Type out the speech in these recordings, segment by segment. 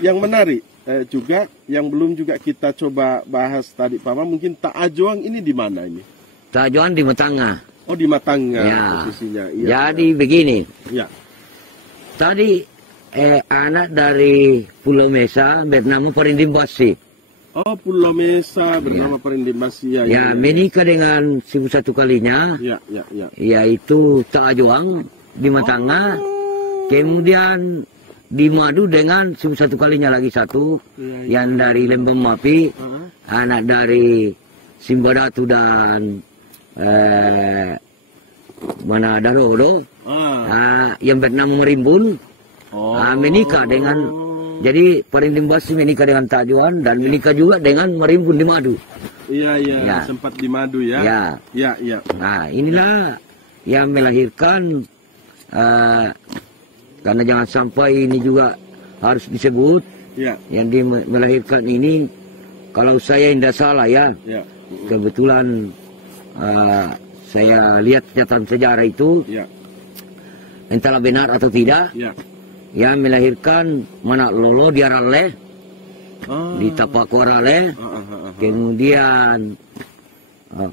Yang menarik juga, yang belum juga kita coba bahas tadi Paman, mungkin Ta'ajoang ini di mana ini? Ta'ajoang di Matanga. Oh, di Matanga Ya. posisinya. Iya, Jadi begini, ya. tadi anak dari Pulau Mesa bernama Parindimbasi. Oh, Pulau Mesa bernama Parindimbasi. Ya, menikah dengan satu kalinya, Ya. yaitu Ta'ajoang di Matanga. Kemudian di Madu dengan satu kalinya lagi satu, yang dari Lembang Mapi, anak dari Simbadatu dan mana Darodo, yang bernama Merimbun, menikah dengan, jadi Parindimbasi menikah dengan Ta'ajoang dan menikah juga dengan Merimbun di Madu. Iya, sempat di Madu ya. Iya. Nah, inilah yang melahirkan, karena jangan sampai ini juga harus disebut, yang melahirkan ini, kalau saya tidak salah ya, kebetulan saya lihat catatan sejarah itu, entahlah benar atau tidak, yang melahirkan Manak Lolo di Arale, di Tapako Arale, kemudian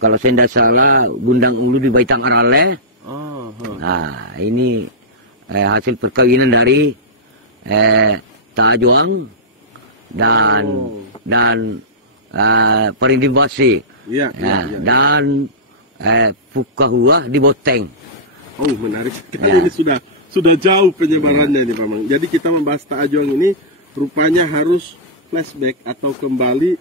kalau saya tidak salah Gundang Ulu di Baitang Arale. Nah, ini hasil perkawinan dari Ta'ajoang dan Parindimbasi, dan Pukahua di Boteng. Oh, menarik sekali. Ini sudah jauh penyebarannya ini Paman. Jadi kita membahas Ta'ajoang ini rupanya harus flashback atau kembali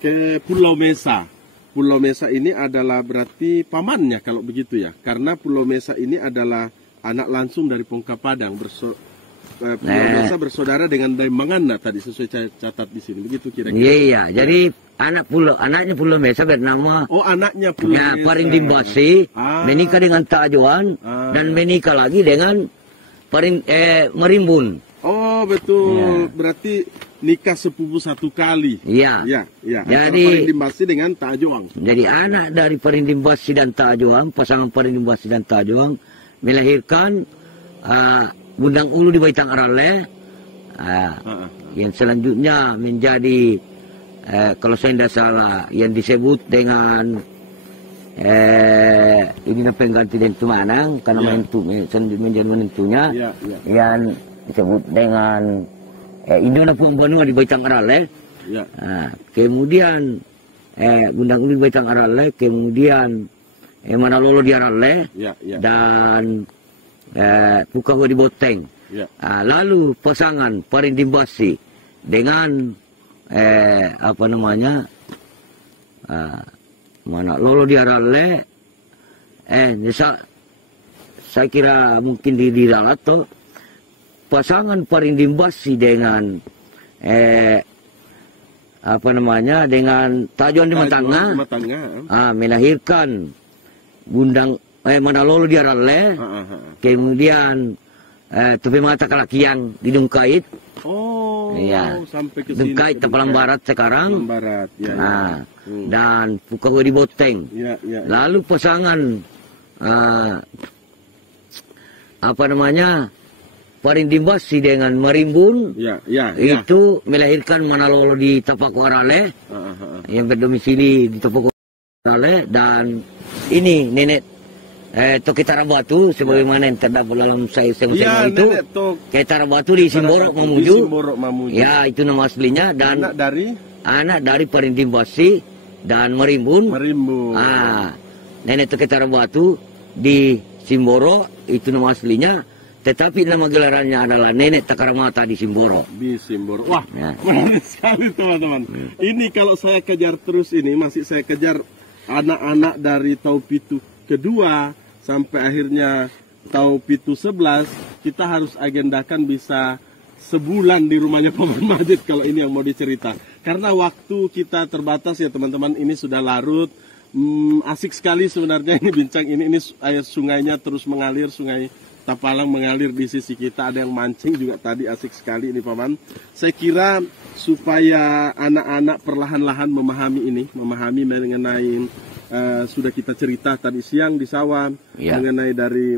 ke Pulau Mesa. Pulau Mesa ini adalah berarti pamannya kalau begitu ya, karena Pulau Mesa ini adalah anak langsung dari Pongka Padang. Pulau Mesa bersaudara dengan Daimangana tadi sesuai catat di sini, begitu kira-kira. Iya, jadi anaknya Pulau Mesa bernama anaknya Pulau Mesa. Parindimbasi menikah dengan Ta'ajoang dan menikah lagi dengan Merimbun. Oh, betul. Berarti nikah sepupu satu kali. Iya. Jadi Parindimbasi dengan Ta'ajoang. Jadi anak dari Parindimbasi dan Ta'ajoang, pasangan Parindimbasi dan Ta'ajoang melahirkan Gundang Ulu di Baitang Arale, yang selanjutnya menjadi kalau saya tidak salah yang disebut dengan inilah pengganti Dentu Manang karena menjadi menentunya, yang disebut dengan Indona Puang Banua di Baitang Arale. Kemudian Gundang Ulu di Baitang Arale, kemudian Manalolo di Arale, dan Pukahua di Boteng. Lalu pasangan Parindimbasi dengan Manalolo di Arale, saya kira mungkin di Dalato, pasangan Parindimbasi dengan dengan Ta'ajoang di Matanga, melahirkan Manalolo di Arale, kemudian Tupi Mata Kalakiang di Dungkait. Sampai ke sini. Dungkait Tapalang Barat sekarang. Dan Pukahua di Boteng. Lalu pasangan Parindimbasi dengan Merimbun, itu melahirkan Manalolo di Tapako Arale, yang berdomisili di Tapako Arale, dan ini nenek Tokitarabatu sebagaimana yang terdapat dalam saya itu. Tokitarabatu di Simboro Mamuju. Ya, itu nama aslinya, dan anak dari Parindimbasi dan Merimbun. Nenek Tokitarabatu di Simboro itu nama aslinya, tetapi nama gelarannya adalah Nenek Takaramata di Simboro. Wah, menarik sekali teman-teman. Ini kalau saya kejar terus ini, masih saya kejar anak-anak dari Taupitu kedua sampai akhirnya Taupitu 11, kita harus agendakan bisa sebulan di rumahnya Paman Majid kalau ini yang mau dicerita. Karena waktu kita terbatas ya teman-teman, ini sudah larut. Asik sekali sebenarnya ini bincang ini air sungainya terus mengalir, Sungai Tapalang mengalir di sisi kita, ada yang mancing juga tadi, asik sekali ini Paman. Saya kira supaya anak-anak perlahan-lahan memahami mengenai sudah kita cerita tadi siang di sawah mengenai dari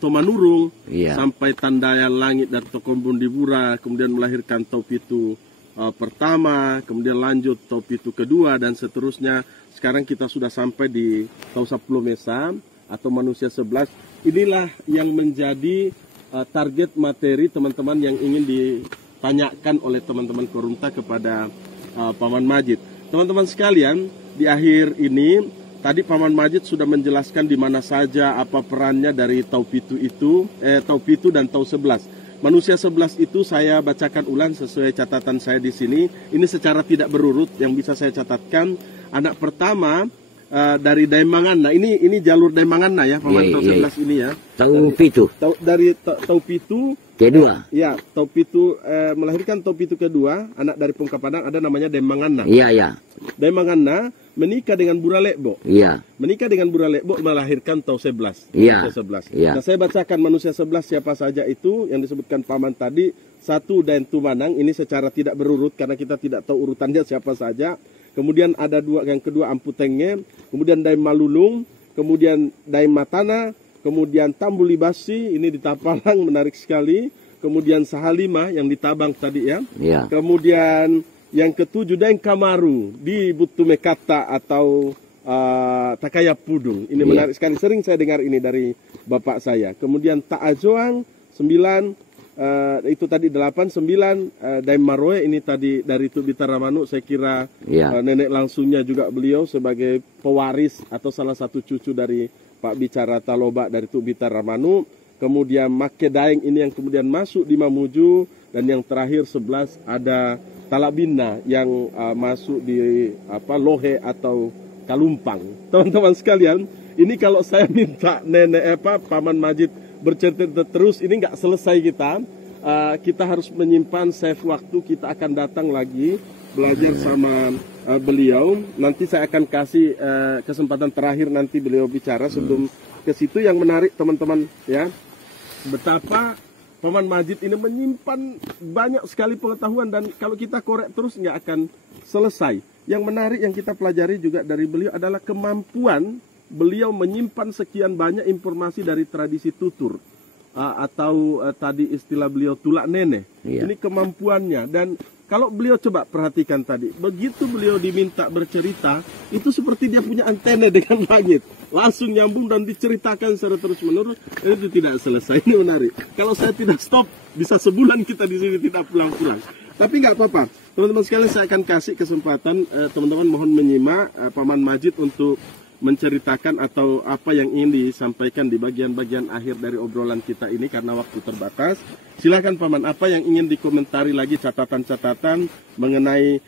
Tomanurung sampai Tandaya Langit dari Tokombun Dibura, kemudian melahirkan Taupitu pertama, kemudian lanjut Taupitu kedua dan seterusnya. Sekarang kita sudah sampai di Tau Sapuluh Mesa atau manusia 11. Inilah yang menjadi target materi teman-teman yang ingin ditanyakan oleh teman-teman Korunta kepada Paman Majid. Teman-teman sekalian, di akhir ini tadi Paman Majid sudah menjelaskan di mana saja apa perannya dari Taupitu Taupitu dan Tau 11. Manusia 11 itu saya bacakan ulang sesuai catatan saya di sini. Ini secara tidak berurut yang bisa saya catatkan. Anak pertama dari Daimangana. Ini jalur Daimangana ya, Paman Tau 11 ini ya. Taupitu. Dari Taupitu kedua. Ya, Taupitu melahirkan Taupitu kedua, anak dari Pungka Padang ada namanya Daimangana. Iya, iya. Daimangana menikah dengan Buralekbo. Iya. Menikah dengan Buralekbo melahirkan Tau 11. Iya. Manusia 11. Iya. Nah, saya bacakan manusia 11 siapa saja itu yang disebutkan Paman tadi. Satu Dain Tumanang, ini secara tidak berurut karena kita tidak tahu urutannya siapa saja. Kemudian ada yang kedua Amputenge, kemudian Daim Malulung, kemudian Daim Matana, kemudian Tambulibasi, ini di Tapalang, menarik sekali. Kemudian Sahalima yang di Tabang tadi ya. Iya. Kemudian yang ketujuh Daim Kamaru di Butumekata atau Takaya Pudung. Ini menarik sekali, sering saya dengar ini dari bapak saya. Kemudian Taajoang 9, itu tadi 8, 9 Daim Maroe, ini tadi dari Tubita Ramanu. Saya kira nenek langsungnya juga beliau sebagai pewaris atau salah satu cucu dari Pak Bicara Taloba dari Tubita Ramanu. Kemudian Make Daeng ini yang kemudian masuk di Mamuju. Dan yang terakhir 11 ada Talabina yang masuk di Lohe atau Kalumpang. Teman-teman sekalian, ini kalau saya minta nenek Paman Majid bercerita terus, ini nggak selesai kita. Kita harus menyimpan save waktu, kita akan datang lagi belajar sama beliau. Nanti saya akan kasih kesempatan terakhir nanti beliau bicara. Sebelum ke situ yang menarik teman-teman ya, betapa Paman Majid ini menyimpan banyak sekali pengetahuan dan kalau kita korek terus nggak akan selesai. Yang menarik yang kita pelajari juga dari beliau adalah kemampuan beliau menyimpan sekian banyak informasi dari tradisi tutur atau tadi istilah beliau tulak nenek. Ini kemampuannya. Dan kalau beliau coba perhatikan tadi, begitu beliau diminta bercerita, itu seperti dia punya antena dengan langit, langsung nyambung dan diceritakan secara terus menerus. Itu tidak selesai. Ini menarik. Kalau saya tidak stop, bisa sebulan kita di sini tidak pulang-pulang. Tapi nggak apa-apa, teman-teman sekalian, saya akan kasih kesempatan teman-teman mohon menyimak Paman Majid untuk menceritakan atau apa yang ingin disampaikan di bagian-bagian akhir dari obrolan kita ini karena waktu terbatas. Silakan Paman, apa yang ingin dikomentari lagi, catatan-catatan mengenai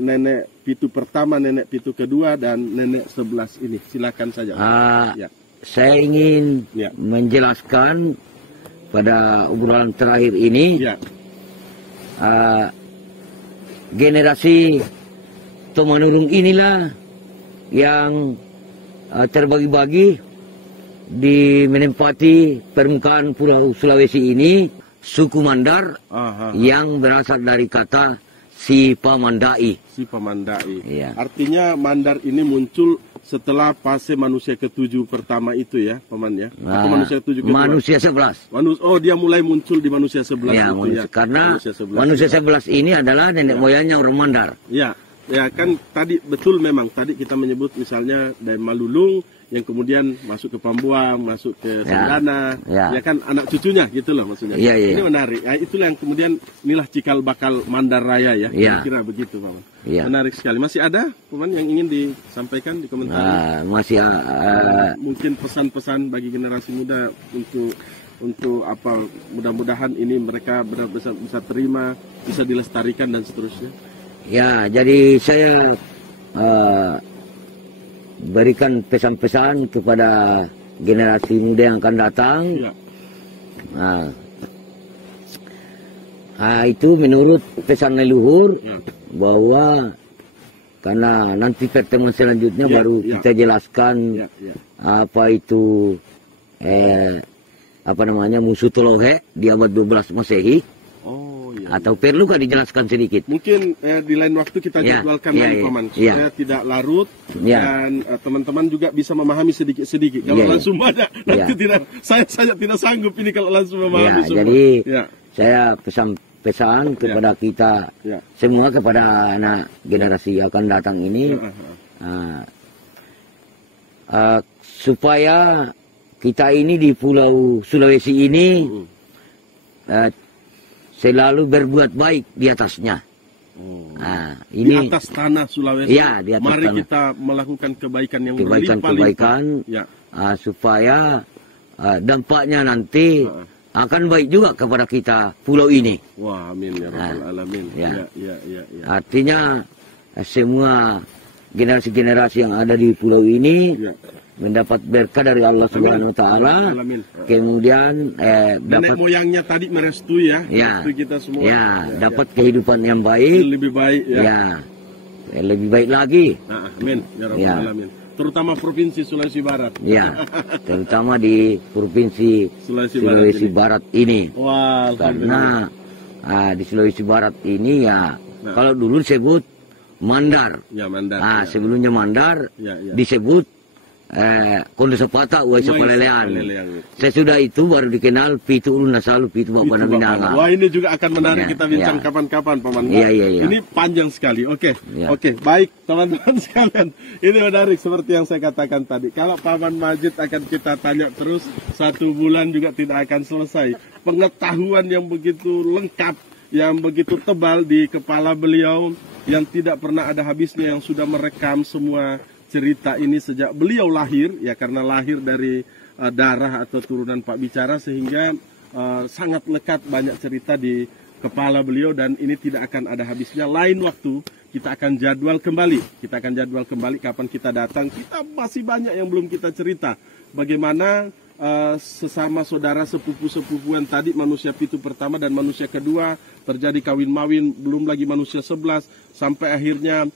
nenek Pitu pertama, nenek Pitu kedua, dan nenek 11 ini. Silakan saja. Saya ingin menjelaskan pada obrolan terakhir ini, generasi Tomanurung inilah yang terbagi-bagi di menempati permukaan Pulau Sulawesi ini, suku Mandar yang berasal dari kata Sipamandai. Sipamandai. Iya. Artinya Mandar ini muncul setelah fase manusia ketujuh pertama itu ya, Paman ya? Atau manusia ketujuh kedua? Manusia 11. Oh, dia mulai muncul di manusia 11 ya, itu ya? Karena manusia 11 ini adalah nenek moyangnya orang Mandar. Ya. Ya kan tadi betul, memang tadi kita menyebut misalnya Daim Malulung yang kemudian masuk ke Pambuang, masuk ke Sanggana, ya kan anak cucunya gitu loh maksudnya. Ini menarik. Ya, itulah yang kemudian inilah cikal bakal Mandar Raya ya. Kira-kira begitu Paman. Menarik sekali. Masih ada Paman yang ingin disampaikan di komentar? Masih mungkin pesan-pesan bagi generasi muda untuk apa, mudah-mudahan ini mereka bisa terima, bisa dilestarikan dan seterusnya. Ya, jadi saya berikan pesan-pesan kepada generasi muda yang akan datang. Itu menurut pesan leluhur bahwa karena nanti pertemuan selanjutnya baru kita jelaskan apa itu musuh Tolohe di abad 12 Masehi. Atau perlukah dijelaskan sedikit? Mungkin di lain waktu kita jadwalkan lagi Paman, supaya tidak larut dan teman-teman juga bisa memahami sedikit-sedikit. Kalau langsung banyak, nanti saya tidak sanggup ini kalau langsung memahami semua. Jadi saya pesan kepada kita semua, kepada anak generasi akan datang ini, supaya kita ini di Pulau Sulawesi ini selalu berbuat baik di atasnya. Ini di atas tanah Sulawesi. Di atas mari tanah. Kita melakukan kebaikan yang kebaikan, supaya dampaknya nanti akan baik juga kepada kita pulau ini. Wah, amin ya rabbal alamin. Artinya semua generasi-generasi yang ada di pulau ini mendapat berkah dari Allah Subhanahu wa taala. Kemudian nenek moyangnya tadi merestui merestui kita semua. Dapat kehidupan yang baik, lebih baik lebih baik lagi. Amin ya rabbal alamin. Terutama provinsi Sulawesi Barat. Terutama di provinsi Sulawesi Barat ini. Wah, karena di Sulawesi Barat ini kalau dulu disebut Mandar. Mandar. Sebelumnya Mandar disebut Kondo Sepata Uai Sepalelean. Sesudah itu baru dikenal Pitu Ulun Nasalu Pitu Bapana Minanga. Wah, ini juga akan menarik kita bincang kapan-kapan Paman. Ini panjang sekali. Oke, baik teman-teman sekalian. Ini menarik seperti yang saya katakan tadi. Kalau Paman Majid akan kita tanya terus 1 bulan juga tidak akan selesai. Pengetahuan yang begitu lengkap, yang begitu tebal di kepala beliau, yang tidak pernah ada habisnya, yang sudah merekam semua cerita ini sejak beliau lahir, karena lahir dari darah atau turunan Pak Bicara, sehingga sangat lekat banyak cerita di kepala beliau, dan ini tidak akan ada habisnya. Lain waktu kita akan jadwal kembali, kapan kita datang. Kita masih banyak yang belum kita cerita, bagaimana sesama saudara sepupu-sepupuan tadi, manusia Pitu pertama dan manusia kedua, terjadi kawin-mawin, belum lagi manusia 11, sampai akhirnya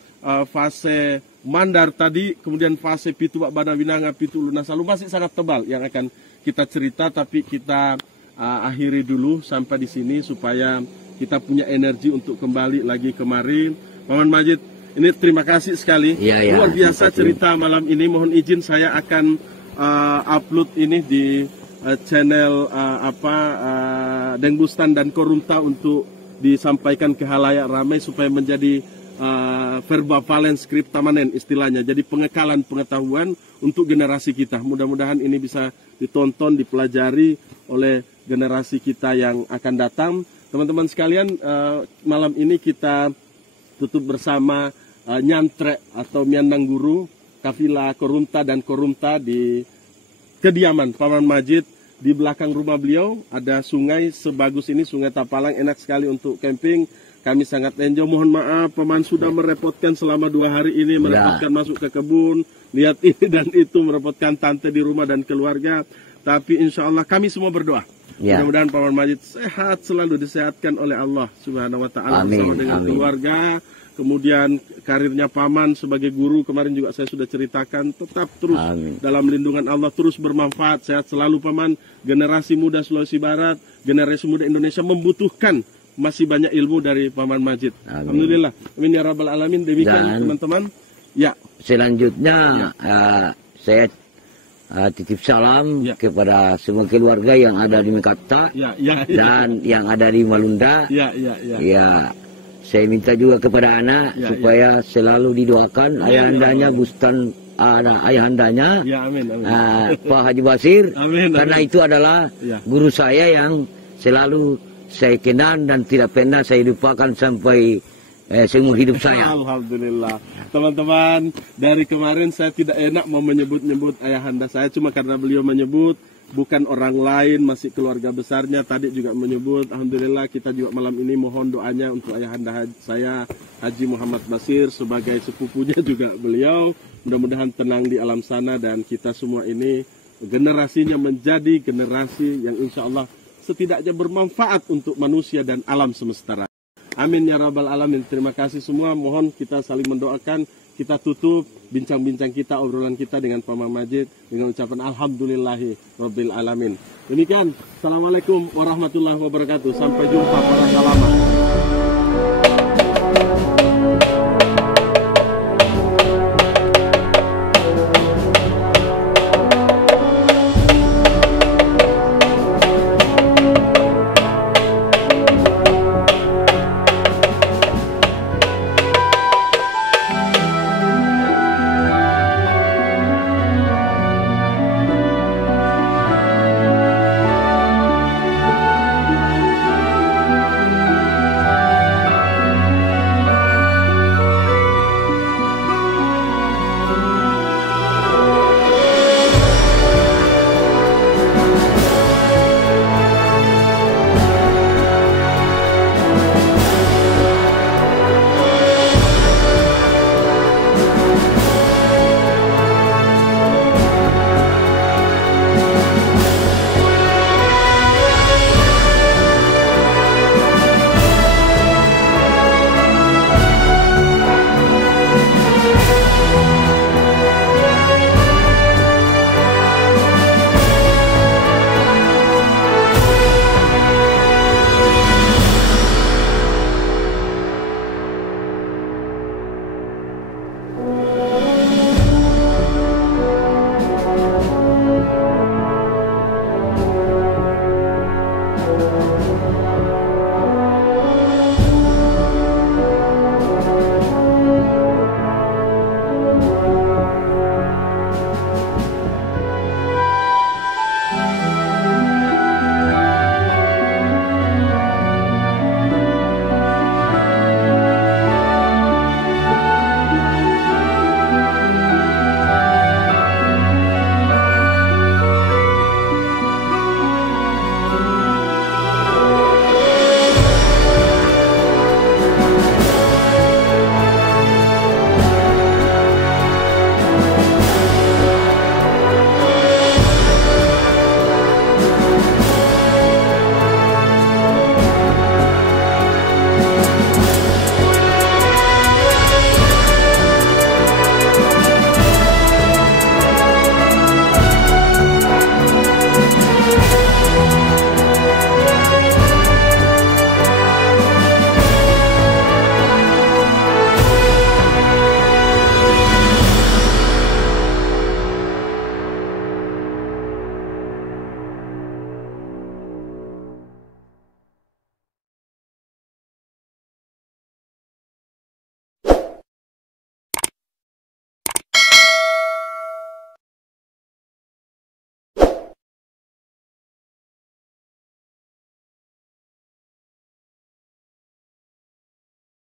fase Mandar tadi, kemudian fase Pitu Bapana Winanga, Pitu Ulun Nasalu, masih sangat tebal yang akan kita cerita, tapi kita akhiri dulu sampai di sini supaya kita punya energi untuk kembali lagi kemari. Paman Majid, ini terima kasih sekali, luar biasa cerita malam ini. Mohon izin saya akan upload ini di channel Dengbustan dan Korunta untuk disampaikan ke halayak ramai supaya menjadi verba valen scripta manen istilahnya. Jadi pengekalan pengetahuan untuk generasi kita. Mudah-mudahan ini bisa ditonton, dipelajari oleh generasi kita yang akan datang. Teman-teman sekalian, malam ini kita tutup bersama nyantrek atau miandang guru kafilah Korunta dan Korunta di kediaman Paman Majid. Di belakang rumah beliau ada sungai sebagus ini, Sungai Tapalang, enak sekali untuk camping. Kami sangat enjoy. Mohon maaf Paman sudah merepotkan selama 2 hari ini, merepotkan masuk ke kebun, lihat ini dan itu, merepotkan tante di rumah dan keluarga. Tapi insya Allah kami semua berdoa, mudah-mudahan Paman Majid sehat selalu, disehatkan oleh Allah Subhanahu wa taala bersama dengan keluarga. Kemudian karirnya Paman sebagai guru kemarin juga saya sudah ceritakan, tetap terus dalam lindungan Allah, terus bermanfaat, sehat selalu Paman. Generasi muda Sulawesi Barat, generasi muda Indonesia membutuhkan masih banyak ilmu dari Paman Majid. Alhamdulillah, amin ya rabbal alamin. Demikian teman-teman. Selanjutnya saya titip salam kepada semua keluarga yang ada di Mekata dan yang ada di Malunda. Saya minta juga kepada anak supaya selalu didoakan ayahandanya, Bustan ayahandanya, Pak Haji Basir, karena itu adalah guru saya yang selalu saya kenal dan tidak pernah saya lupakan sampai seumur hidup saya. Alhamdulillah. Teman-teman, dari kemarin saya tidak enak mau menyebut-nyebut ayahanda saya, cuma karena beliau menyebut, bukan orang lain, masih keluarga besarnya. Tadi juga menyebut. Alhamdulillah, kita juga malam ini mohon doanya untuk ayahanda saya Haji Muhammad Basir, sebagai sepupunya juga beliau. Mudah-mudahan tenang di alam sana, dan kita semua ini generasinya menjadi generasi yang insya Allah setidaknya bermanfaat untuk manusia dan alam semesta. Amin ya rabbal alamin. Terima kasih semua. Mohon kita saling mendoakan. Kita tutup bincang-bincang kita, obrolan kita dengan Paman Majid dengan ucapan alhamdulillahi rabbil alamin. Demikian. Assalamualaikum warahmatullahi wabarakatuh. Sampai jumpa para kalama.